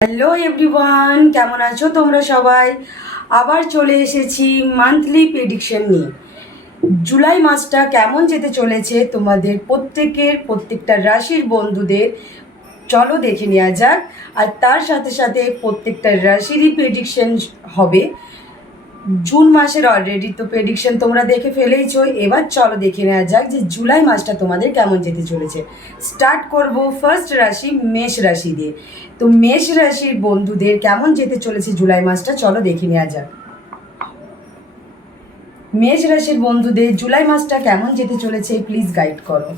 Hello everyone, কেমন আছো তোমরা সবাই? আবার চলে এসেছি মান্থলি প্রেডিকশন নিয়ে। জুলাই মাসটা কেমন যেতে চলেছে তোমাদের প্রত্যেকটা রাশির বন্ধুদের চলো দেখে নেওয়া যাক। আর তার সাথে সাথে প্রত্যেকটা রাশিরই প্রেডিকশন হবে। জুন মাসের অলরেডি তো প্রেডিকশন তোমরা দেখে ফেলেইছো, এবার চলো দেখে নেওয়া যাক যে জুলাই মাসটা তোমাদের কেমন যেতে চলেছে। স্টার্ট করব ফার্স্ট রাশি মেষ রাশি দিয়ে। তো মেষ রাশির বন্ধুদের কেমন যেতে চলেছে জুলাই মাসটা চলো দেখে নেওয়া যাক। মেষ রাশির বন্ধুদের জুলাই মাসটা কেমন যেতে চলেছে প্লিজ গাইড করো।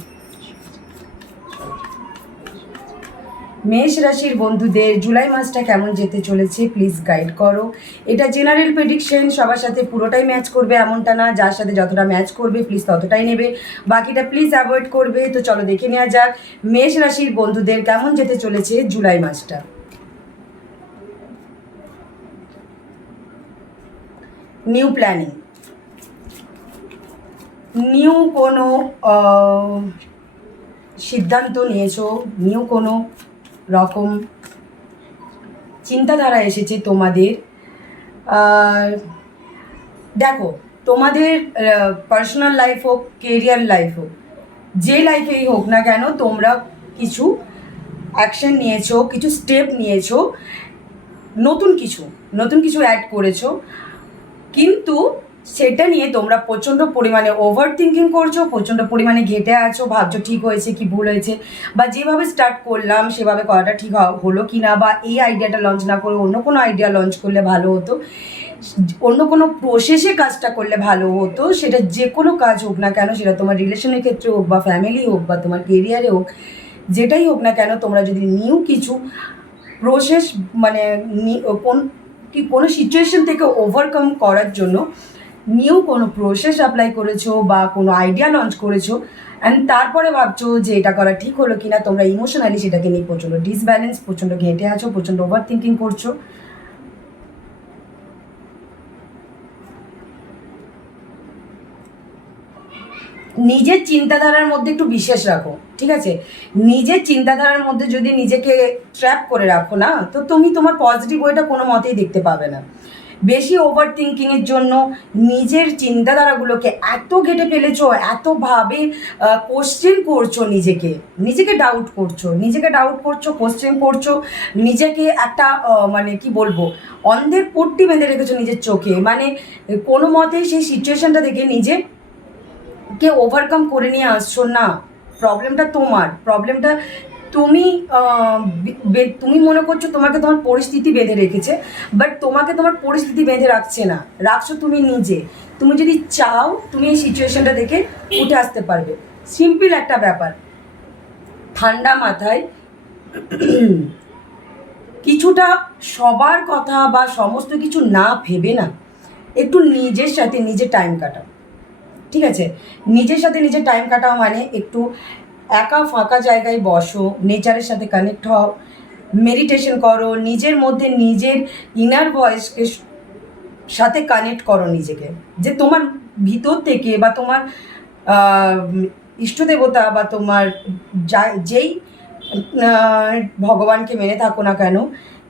মেষ রাশির বন্ধুদের জুলাই মাসটা কেমন যেতে চলেছে প্লিজ গাইড করো। এটা জেনারেল প্রেডিকশন, সবার সাথে পুরোটাই ম্যাচ করবে এমনটা না, যার সাথে যতটা ম্যাচ করবে প্লিজ ততটাই নেবে, বাকিটা প্লিজ অ্যাভয়েড করবে। তো চলো দেখে নেওয়া যাক মেষ রাশির বন্ধুদের কেমন যেতে চলেছে জুলাই মাসটা। নিউ প্ল্যানিং, নিউ কোনো সিদ্ধান্ত নিয়েছো, নিউ কোনো রকম চিন্তাধারা এসেছে তোমাদের। দেখো, তোমাদের পার্সোনাল লাইফ হোক, কেরিয়ার লাইফ হোক, যে লাইফেই হোক না কেন তোমরা কিছু অ্যাকশন নিয়েছো, কিছু স্টেপ নিয়েছো, নতুন কিছু অ্যাড করেছো, কিন্তু সেটা নিয়ে তোমরা প্রচণ্ড পরিমাণে ওভার থিঙ্কিং করছো, প্রচণ্ড পরিমাণে ঘেটে আছো, ভাবছো ঠিক হয়েছে কি ভুল হয়েছে, বা যেভাবে স্টার্ট করলাম সেভাবে করাটা ঠিক হলো কি না, বা এই আইডিয়াটা লঞ্চ না করে অন্য কোনো আইডিয়া লঞ্চ করলে ভালো হতো, অন্য কোনো প্রসেসে কাজটা করলে ভালো হতো। সেটা যে কোনো কাজ হোক না কেন, সেটা তোমার রিলেশনের ক্ষেত্রে হোক বা ফ্যামিলি হোক বা তোমার কেরিয়ারে হোক, যেটাই হোক না কেন, তোমরা যদি নিউ কিছু প্রসেস মানে কোনো সিচুয়েশন থেকে ওভারকাম করার জন্য নিউ কোনো প্রসেস অ্যাপ্লাই করেছো বা কোনো আইডিয়া লঞ্চ করেছো, অ্যান্ড তারপরে ভাবছো যে এটা করা ঠিক হলো কি না, তোমরা ইমোশনালি সেটাকে নিয়ে প্রচণ্ড ডিসব্যালেন্স, প্রচণ্ড ঘেঁটে আছো, প্রচণ্ড ওভার থিঙ্কিং করছো। নিজের চিন্তাধারার মধ্যে একটু বিশ্বাস রাখো, ঠিক আছে? নিজের চিন্তাধারার মধ্যে যদি নিজেকে ট্র্যাপ করে রাখো না, তো তুমি তোমার পজিটিভ ওয়েটা কোনো মতেই দেখতে পাবে না। বেশি ওভার থিঙ্কিংয়ের জন্য নিজের চিন্তাধারাগুলোকে এত ঘেটে ফেলেছো, এতভাবে কোশ্চেন করছো, নিজেকে ডাউট করছো, কোশ্চেন করছো, নিজেকে একটা মানে কি বলবো, অন্ধের পট্টি বেঁধে রেখেছো নিজের চোখে। মানে কোনো মতেই সেই সিচুয়েশনটা দেখে কে ওভারকাম করে নিয়ে আসছো না। প্রবলেমটা তুমি তুমি মনে করছো তোমাকে তোমার পরিস্থিতি বেঁধে রেখেছে, বাট তোমাকে তোমার পরিস্থিতি বেঁধে রাখছে না, রাখছো তুমি নিজে। তুমি যদি চাও তুমি এই সিচুয়েশনটা দেখে উঠে আসতে পারবে। সিম্পল একটা ব্যাপার, ঠান্ডা মাথায় কিছুটা সবার কথা বা সমস্ত কিছু না ভেবে না, একটু নিজের সাথে নিজে টাইম কাটাও, ঠিক আছে? নিজের সাথে নিজের টাইম কাটাও মানে একটু একা ফাঁকা জায়গায় বসো, নেচারের সাথে কানেক্ট হও, মেডিটেশন করো, নিজের মধ্যে নিজের ইনার ভয়েসকে সাথে কানেক্ট করো নিজেকে, যে তোমার ভিতর থেকে বা তোমার ইষ্টদেবতা বা তোমার যেই ভগবানকে মেনে থাকো না কেন,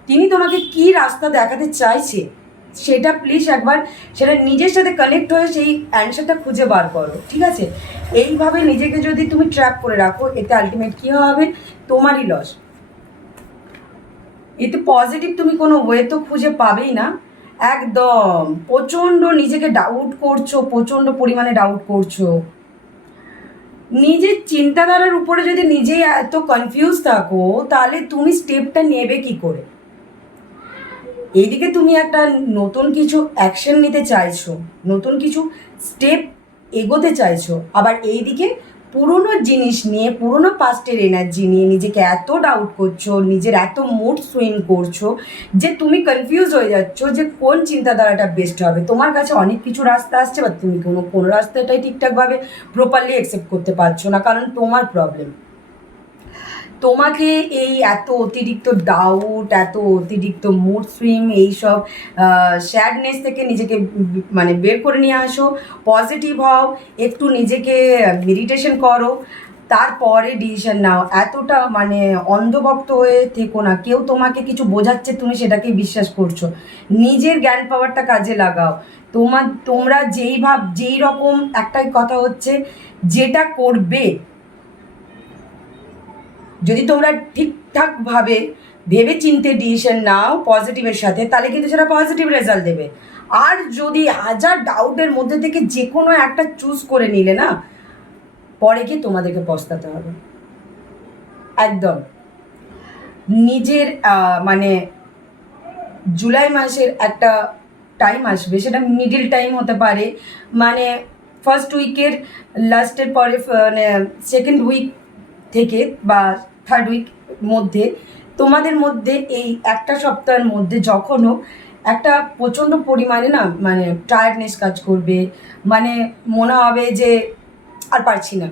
তিনি তোমাকে কি রাস্তা দেখাতে চাইছে সেটা প্লিজ একবার সেটা নিজের সাথে কানেক্ট হয়ে সেই অ্যান্সারটা খুঁজে বার করো, ঠিক আছে? এইভাবে নিজেকে যদি তুমি ট্র্যাপ করে রাখো, এতে আলটিমেট কী হবে, তোমারই লস। এতে পজিটিভ তুমি কোনো ওয়ে তো খুঁজে পাবেই না। একদম প্রচণ্ড নিজেকে ডাউট করছো, প্রচণ্ড পরিমাণে ডাউট করছো। নিজের চিন্তাধারার উপরে যদি নিজেই এত কনফিউজ থাকো, তাহলে তুমি স্টেপটা নেবে কি করে? এইদিকে তুমি একটা নতুন কিছু অ্যাকশন নিতে চাইছো, নতুন কিছু স্টেপ এগোতে চাইছো, আবার এইদিকে পুরনো জিনিস নিয়ে, পুরনো পাস্টের এনার্জি নিয়ে নিজেকে এত ডাউট করছো, নিজের এত মুড সুইং করছো যে তুমি কনফিউজ হয়ে যাচ্ছ যে কোন চিন্তাধারাটা বেস্ট হবে। তোমার কাছে অনেক কিছু রাস্তা আসছে, বা তুমি কোনো রাস্তাটাই ঠিকঠাকভাবে প্রপারলি অ্যাকসেপ্ট করতে পারছো না, কারণ তোমার প্রবলেম। তোমাকে এই এত অতিরিক্ত ডাউট, এত অতিরিক্ত মুড সুইং, এইসব স্যাডনেস থেকে নিজেকে বের করে নিয়ে আসো, পজিটিভ হও, একটু নিজেকে মেডিটেশন করো, তারপরে ডিসিশন নাও। এতটা মানে অন্ধভক্ত হয়ে থেকো না। কেউ তোমাকে কিছু বোঝাচ্ছে, তুমি সেটাকে বিশ্বাস করছো। নিজের জ্ঞান পাওয়ারটা কাজে লাগাও। তোমরা যেই রকম একটাই কথা হচ্ছে, যেটা করবে যদি তোমরা ঠিকঠাকভাবে ভেবে চিনতে ডিসিশন নাও পজিটিভের সাথে, তাহলে কিন্তু সেটা পজিটিভ রেজাল্ট দেবে। আর যদি হাজার ডাউটের মধ্যে থেকে যে কোনো একটা চুজ করে নিলে না, পরে গিয়ে তোমাদেরকে পস্তাতে হবে। একদম নিজের মানে জুলাই মাসের একটা টাইম আসবে, সেটা মিডিল টাইম হতে পারে, মানে ফার্স্ট উইকের লাস্টের পরে, মানে সেকেন্ড উইক থেকে বা থার্ড উইক মধ্যে তোমাদের মধ্যে এই একটা সপ্তাহের মধ্যে যখনও একটা প্রচণ্ড পরিমাণে না মানে টায়ার্ডনেস কাজ করবে, মানে মনে হবে যে আর পারছি না,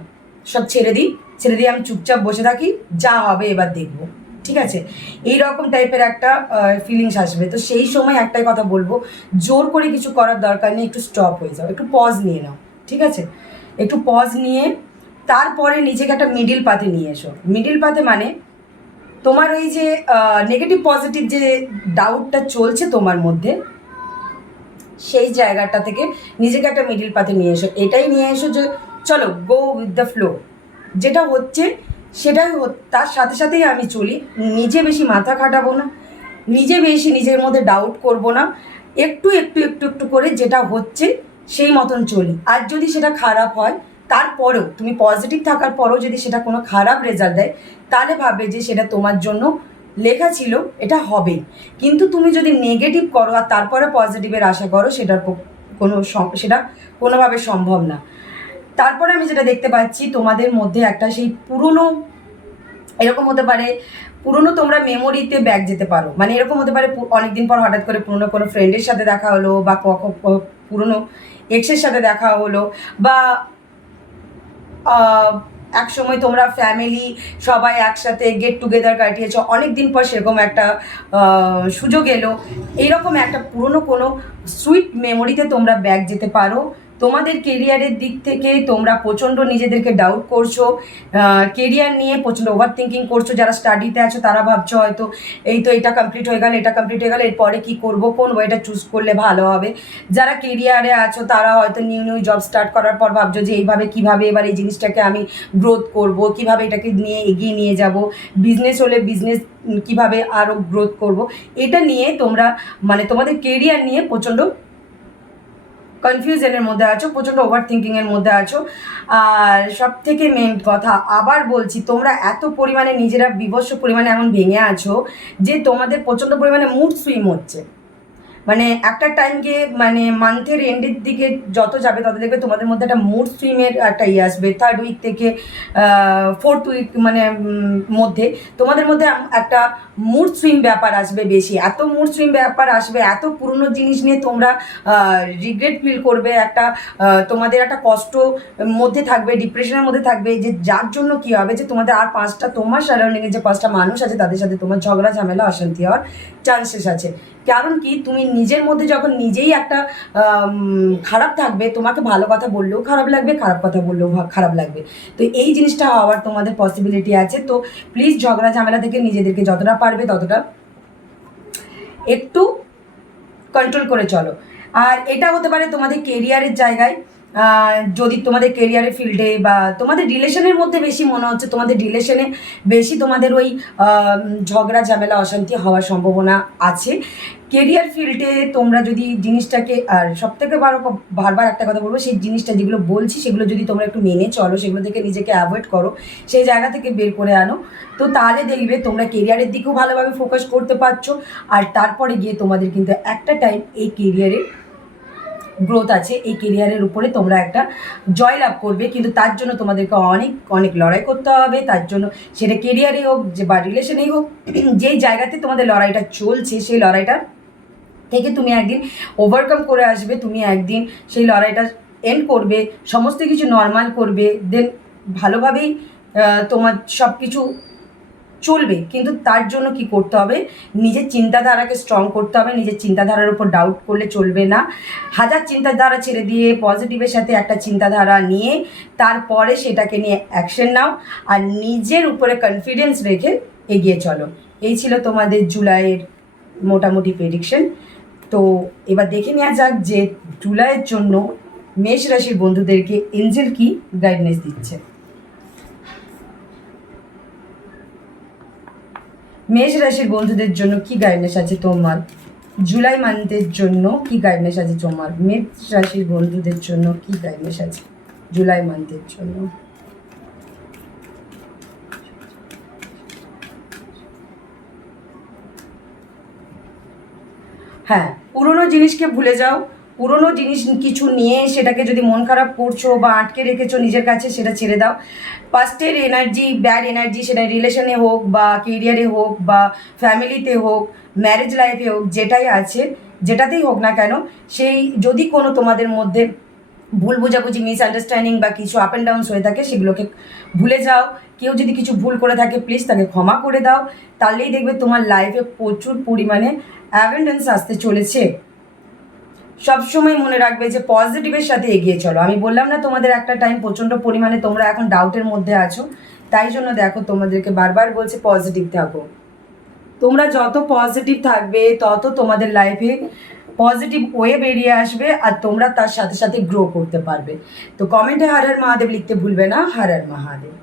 সব ছেড়ে দিয়ে আমি চুপচাপ বসে থাকি, যা হবে এবার দেখবো, ঠিক আছে, এই রকম টাইপের একটা ফিলিংস আসবে। তো সেই সময় একটাই কথা বলবো, জোর করে কিছু করার দরকার নেই, একটু স্টপ হয়ে যাও, একটু পজ নিয়ে নাও, ঠিক আছে, একটু পজ নিয়ে তারপরে নিজেকে একটা মিডিল পাথে নিয়ে এসো। মিডিল পাথে মানে তোমার ওই যে নেগেটিভ পজিটিভ যে ডাউটটা চলছে তোমার মধ্যে, সেই জায়গাটা থেকে নিজেকে একটা মিডিল পাথে নিয়ে এসো। এটাই নিয়ে এসো যে চলো গো উইথ দ্য ফ্লো, যেটা হচ্ছে সেটাই তার সাথে সাথেই আমি চলি, নিজে বেশি মাথা খাটাবো না, নিজে বেশি নিজের মধ্যে ডাউট করব না, একটু একটু একটু একটু করে যেটা হচ্ছে সেই মতন চলি। আর যদি সেটা খারাপ হয়, তারপরেও তুমি পজিটিভ থাকার পরেও যদি সেটা কোনো খারাপ রেজাল্ট দেয়, তাহলে ভাববে যে সেটা তোমার জন্য লেখা ছিল, এটা হবে। কিন্তু তুমি যদি নেগেটিভ করো আর তারপরে পজিটিভের আশা করো, সেটা কোনোভাবে সম্ভব না। তারপরে আমি যেটা দেখতে পাচ্ছি, তোমাদের মধ্যে একটা সেই পুরনো, এরকম হতে পারে পুরনো তোমরা মেমোরিতে ব্যাক যেতে পারো, মানে এরকম হতে পারে অনেকদিন পর হঠাৎ করে পুরনো কোনো ফ্রেন্ডের সাথে দেখা হলো, বা পুরনো এক্সের সাথে দেখা হলো, বা এক সময় তোমরা ফ্যামিলি সবাই একসাথে গেট টুগেদার কাটিয়েছো, অনেক দিন পর সেরকম একটা সুযোগ এলো, এইরকম একটা পুরনো কোনো সুইট মেমোরিতে তোমরা ব্যাক যেতে পারো। তোমাদের কেরিয়ারের দিক থেকে তোমরা প্রচণ্ড নিজেদেরকে ডাউট করছো, কেরিয়ার নিয়ে প্রচণ্ড ওভার থিঙ্কিং করছো। যারা স্টাডিতে আছো তারা ভাবছো হয়তো এই তো এটা কমপ্লিট হয়ে গেল, এরপরে কী করবো, কোন ওয়েটা চুজ করলে ভালো হবে। যারা কেরিয়ারে আছো তারা হয়তো নিউ জব স্টার্ট করার পর ভাবছো যে এইভাবে কীভাবে এবার এই জিনিসটাকে আমি গ্রোথ করব, কীভাবে এটাকে নিয়ে এগিয়ে নিয়ে যাব, বিজনেস হলে বিজনেস কীভাবে আরও গ্রোথ করব, এটা নিয়ে তোমরা মানে তোমাদের কেরিয়ার নিয়ে প্রচণ্ড কনফিউশনের মধ্যে আছো, প্রচণ্ড ওভার থিঙ্কিংয়ের মধ্যে আছো। আর সব থেকে মেন কথা আবার বলছি, তোমরা এত পরিমাণে নিজেরা বিভৎস পরিমাণে এমন ভেঙে আছো যে তোমাদের প্রচণ্ড পরিমাণে মুড সুইং হচ্ছে। মানে একটা টাইম গিয়ে মানে মান্থের এন্ডের দিকে যত যাবে তত দেখবে তোমাদের মধ্যে একটা মুড সুইংয়ের একটা আসবে। থার্ড উইক থেকে ফোর্থ উইক মানে মধ্যে তোমাদের মধ্যে একটা মুড সুইং ব্যাপার আসবে বেশি। এত মুড সুইং ব্যাপার আসবে, এত পুরনো জিনিস নিয়ে তোমরা রিগ্রেট ফিল করবে, একটা তোমাদের একটা কষ্ট মধ্যে থাকবে, ডিপ্রেশনের মধ্যে থাকবে, যে যার জন্য কী হবে যে তোমাদের আর তোমার সারাউন্ডিংয়ে যে 5টা মানুষ আছে তাদের সাথে তোমার ঝগড়া ঝামেলা অশান্তি হওয়ার চান্সেস আছে। কারণ কি, তুমি নিজের মধ্যে যখন নিজেই একটা খারাপ থাকবে, তোমাকে ভালো কথা বললেও খারাপ লাগবে, খারাপ কথা বললেও খারাপ লাগবে। তো এই জিনিসটা হওয়ার তোমাদের পসিবিলিটি আছে। তো প্লিজ ঝগড়া ঝামেলা থেকে নিজেদেরকে যতটা পারবে ততটা একটু কন্ট্রোল করে চলো। আর এটা হতে পারে তোমাদের কেরিয়ারের জায়গায়, যদি তোমাদের কেরিয়ারের ফিল্ডে বা তোমাদের রিলেশনের মধ্যে বেশি মনে হচ্ছে, তোমাদের রিলেশনে বেশি তোমাদের ওই ঝগড়া ঝামেলা অশান্তি হওয়ার সম্ভাবনা আছে। কেরিয়ার ফিল্ডে তোমরা যদি জিনিসটাকে, আর সবথেকে বারবার একটা কথা বলবো, সেই জিনিসটা যেগুলো বলছি সেগুলো যদি তোমরা একটু মেনে চলো, সেগুলো থেকে নিজেকে অ্যাভয়েড করো, সেই জায়গা থেকে বের করে আনো, তো তাহলে দেখবে তোমরা কেরিয়ারের দিকেও ভালোভাবে ফোকাস করতে পারছো। আর তারপরে গিয়ে তোমাদের কিন্তু একটা টাইম এই কেরিয়ারে গ্রোথ আছে, এই কেরিয়ারের উপরে তোমরা একটা জয়লাভ করবে। কিন্তু তার জন্য তোমাদেরকে অনেক অনেক লড়াই করতে হবে। তার জন্য সেটা কেরিয়ারে হোক যে বা রিলেশনেই হোক, যেই জায়গাতে তোমাদের লড়াইটা চলছে সেই লড়াইটা থেকে তুমি একদিন ওভারকাম করে আসবে, তুমি একদিন সেই লড়াইটা এন্ড করবে, সমস্ত কিছু নর্মাল করবে, দেন ভালোভাবেই তোমার সব কিছু চলবে, কিন্তু তার জন্য কি করতে হবে, নিজের চিন্তাধারাকে স্ট্রং করতে হবে। নিজের চিন্তাধারার উপর ডাউট করলে চলবে না। হাজার চিন্তাধারা ছেড়ে দিয়ে পজিটিভের সাথে একটা চিন্তাধারা নিয়ে তারপরে সেটাকে নিয়ে অ্যাকশন নাও, আর নিজের উপরে কনফিডেন্স রেখে এগিয়ে চলো। এই ছিল তোমাদের জুলাইয়ের মোটামুটি প্রেডিকশন। তো এবার দেখে নেওয়া যাক যে জুলাইয়ের জন্য মেষ রাশির বন্ধুদেরকে এঞ্জেল কি গাইডনেস দিচ্ছে। মেষ রাশির বন্ধুদের জন্য কি গাইডনেস আছে তোমার জুলাই মান্থের জন্য? কি গাইডনেস আছে তোমার মেষ রাশির বন্ধুদের জন্য? কি গাইডনেস আছে জুলাই মান্থের জন্য? হ্যাঁ, পুরোনো জিনিসকে ভুলে যাও। পুরোনো জিনিস কিছু নিয়ে সেটাকে যদি মন খারাপ করছো বা আটকে রেখেছো নিজের কাছে, সেটা ছেড়ে দাও। পাস্টের এনার্জি, ব্যাড এনার্জি, সেটা রিলেশনে হোক বা কেরিয়ারে হোক বা ফ্যামিলিতে হোক, ম্যারেজ লাইফে হোক, যেটাই আছে, যেটাতেই হোক না কেন, সেই যদি কোনো তোমাদের মধ্যে ভুল বোঝাবুঝি, মিসআন্ডারস্ট্যান্ডিং বা কিছু আপ অ্যান্ড ডাউনস হয়ে থাকে, সেগুলোকে ভুলে যাও। কেউ যদি কিছু ভুল করে থাকে প্লিজ তাকে ক্ষমা করে দাও। তাহলেই দেখবে তোমার লাইফে প্রচুর পরিমাণে অ্যাবেন্ডেন্স আসতে চলেছে। সবসময় মনে রাখবে যে পজিটিভের সাথে এগিয়ে চলো। আমি বললাম না তোমাদের একটা টাইম প্রচণ্ড পরিমাণে তোমরা এখন ডাউটের মধ্যে আছো, তাই জন্য দেখো তোমাদেরকে বারবার বলছে পজিটিভ থাকো। তোমরা যত পজিটিভ থাকবে তত তোমাদের লাইফে পজিটিভ ওয়ে বেরিয়ে আসবে, আর তোমরা তার সাথে সাথে গ্রো করতে পারবে। তো কমেন্টে হর হর মহাদেব লিখতে ভুলবে না। হর হর মহাদেব।